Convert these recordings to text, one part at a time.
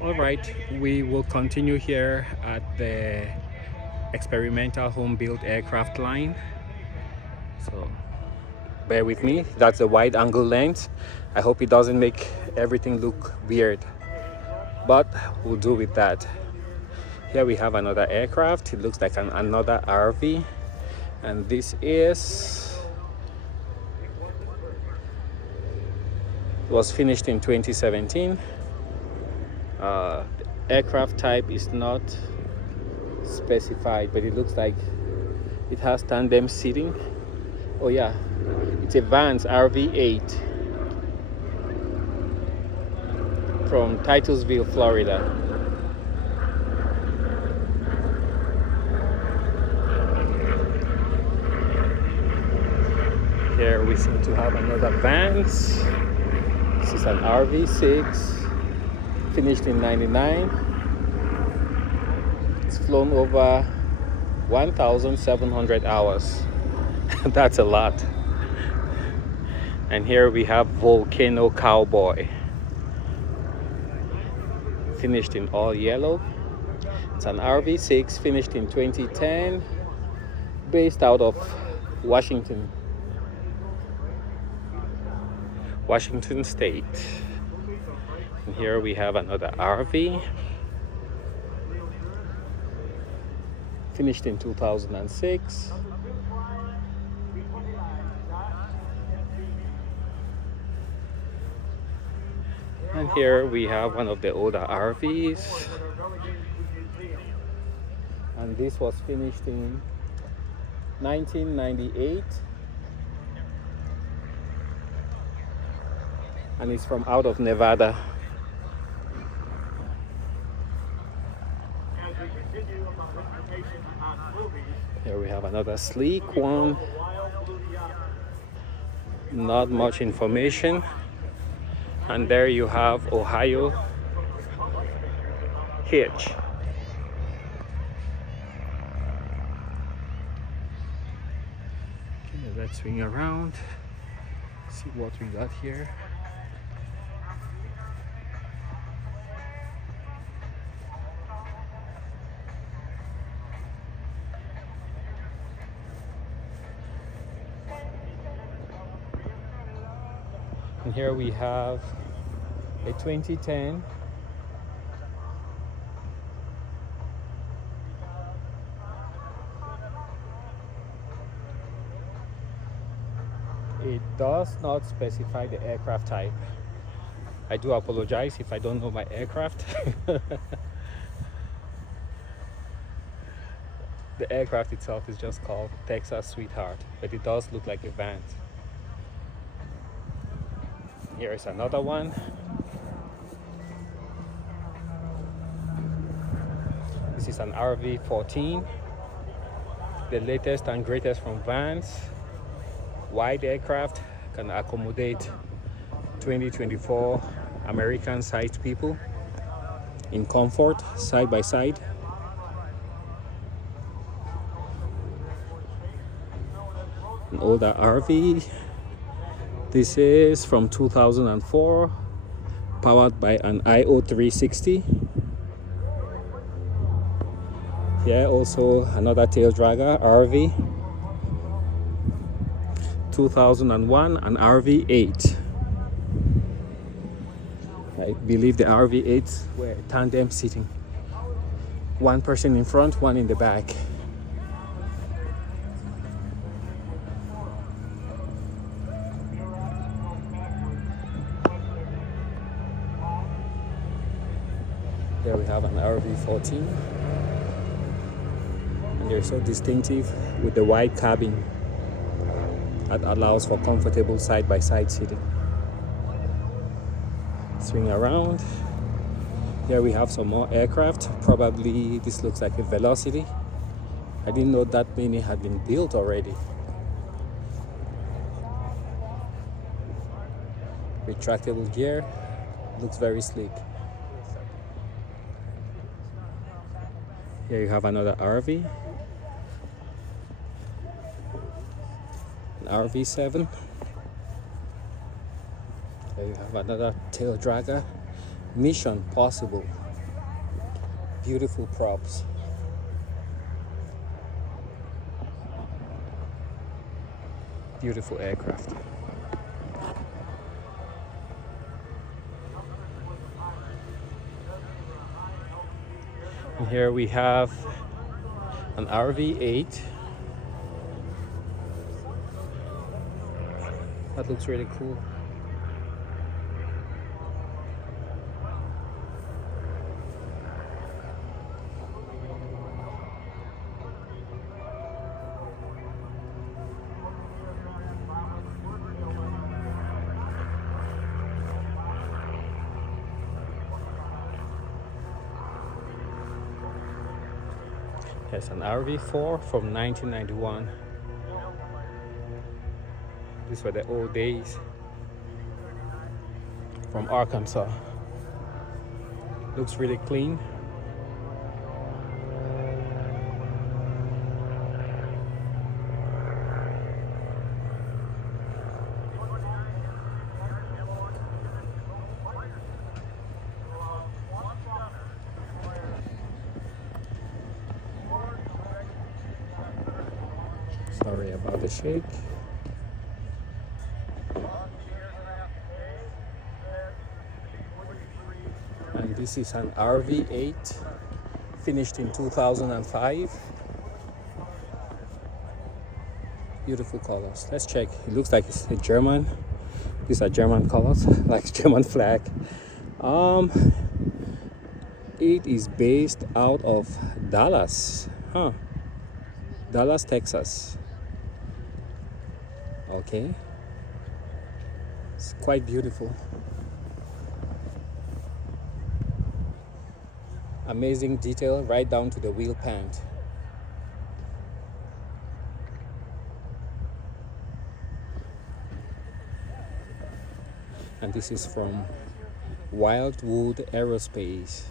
All right, we will continue here at the experimental home-built aircraft line. So bear with me, that's a wide angle lens. I hope it doesn't make everything look weird, but we'll do with that. Here we have another aircraft. It looks like another RV, and this was finished in 2017. The aircraft type is not specified, but it looks like it has tandem seating. Oh yeah, it's a Vans RV8 from Titusville, Florida. Here we seem to have another Vans. This is an RV6, finished in '99. It's flown over 1,700 hours. That's a lot. And here we have Volcano Cowboy, finished in all yellow. It's an RV6, finished in 2010, based out of Washington State. And here we have another RV, finished in 2006. And here we have one of the older RVs, and this was finished in 1998, and it's from out of Nevada. Here we have another sleek one. Not much information. And there you have Ohio Hitch. Okay, let's swing around, see what we got here. And here we have a 2010 It does not specify the aircraft type. I do apologize if I don't know my aircraft. The aircraft itself is just called Texas Sweetheart, but it does look like a van. Here is another one. This is an RV14, the latest and greatest from Vans. Wide aircraft, can accommodate 2024 American-sized people in comfort, side by side. An older RV. This is from 2004, powered by an IO360. Here also another tail dragger RV. 2001, an RV8. I believe the RV8s were tandem seating. One person in front, one in the back. Here we have an RV14. And they're so distinctive with the wide cabin that allows for comfortable side-by-side seating. Swing around. Here we have some more aircraft. Probably this looks like a Velocity. I didn't know that many had been built already. Retractable gear. Looks very sleek. Here you have another RV. An RV7. Here you have another tail dragger. Mission Possible beautiful props. Beautiful aircraft. And here we have an RV-8. That looks really cool. Yes, an RV-4 from 1991. These were the old days. From Arkansas. Looks really clean. Sorry about the shake. And this is an RV-8 finished in 2005. Beautiful colors. Let's check. It looks like it's a German. These are German colors, like German flag. It is based out of Dallas. Dallas, Texas. Okay. It's quite beautiful. Amazing detail right down to the wheel pant. And this is from Wildwood Aerospace.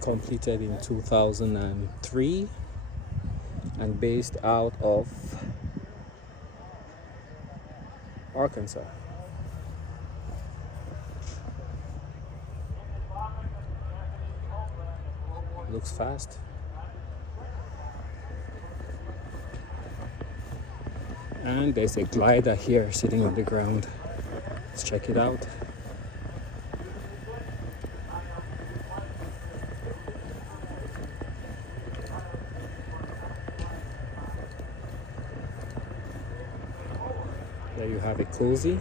Completed in 2003 and based out of Arkansas. Looks fast. And there's a glider here sitting on the ground. Let's check it out. There you have a cozy.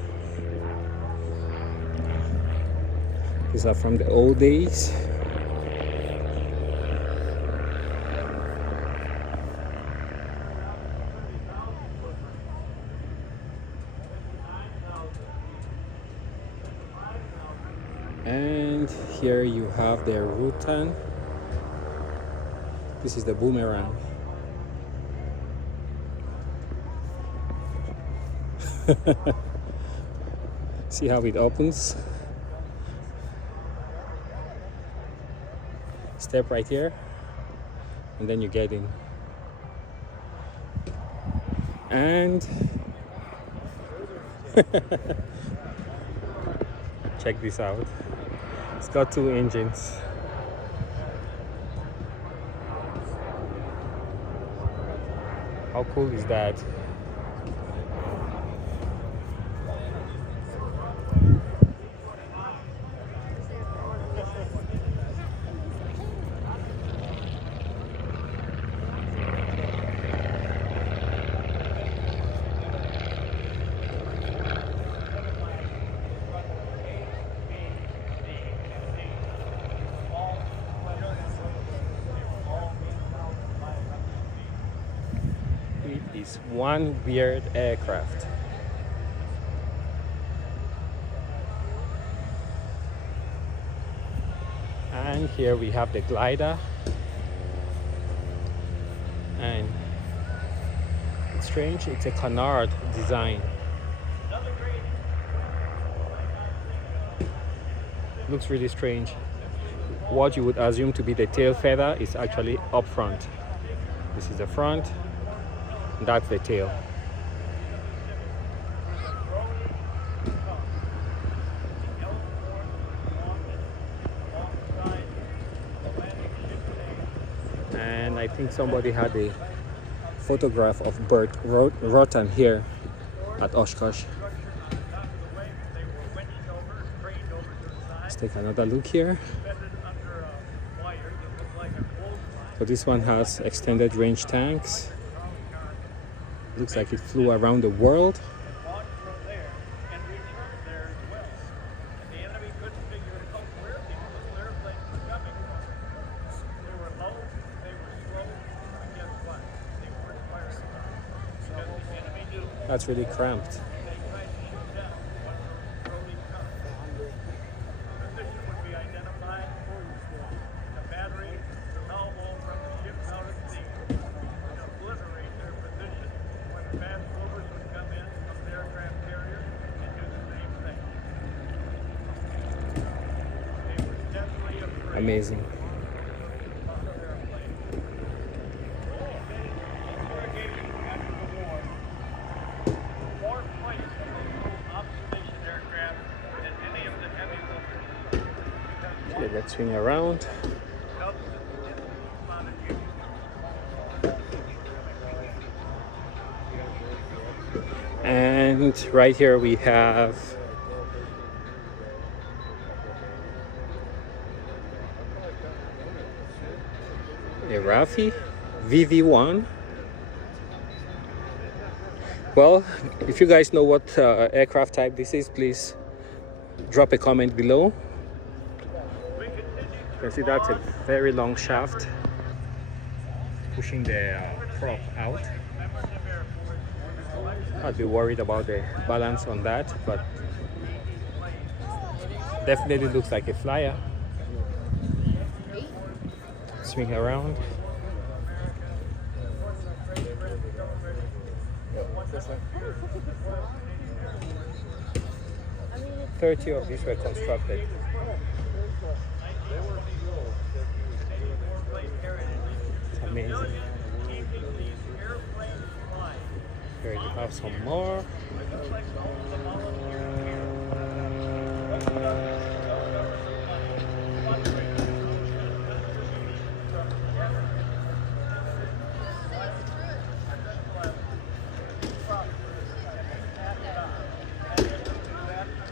These are from the old days. And here you have the Rutan. This is the boomerang. See how it opens? Step right here, and then you get in. And check this out. It's got 2 engines. How cool is that? Is one weird aircraft. And here we have the glider, and it's strange, it's a canard design. Looks really strange. What you would assume to be the tail feather is actually up front. This is the front. That's the tail. I think somebody had a photograph of Burt Rutan here at Oshkosh. Let's take another look here. So this one has extended range tanks. Looks like it flew around the world. That's really cramped. Amazing. Okay, let's swing around. And right here we have a Rafi VV1. Well, if you guys know what aircraft type this is, please drop a comment below. You can see that's a very long shaft pushing the prop out. I'd be worried about the balance on that, but definitely looks like a flyer. Swing around. 30 of these were constructed. It's amazing. Here you have some more.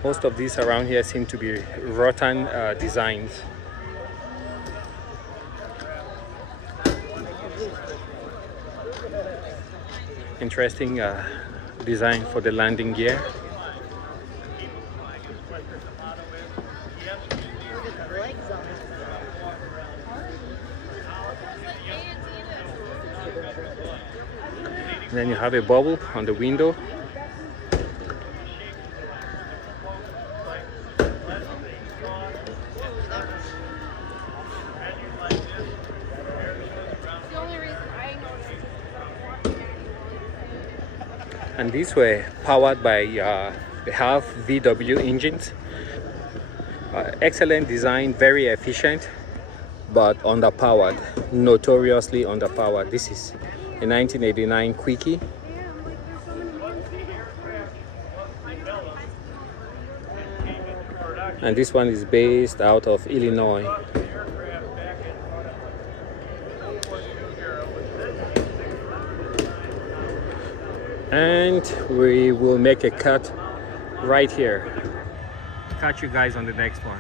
Most of these around here seem to be Rutan designs. Interesting design for the landing gear. And then you have a bubble on the window. And these were powered by the half VW engines. Excellent design, very efficient, but underpowered, notoriously underpowered. This is a 1989 Quickie. And this one is based out of Illinois. And we will make a cut right here. Catch you guys on the next one.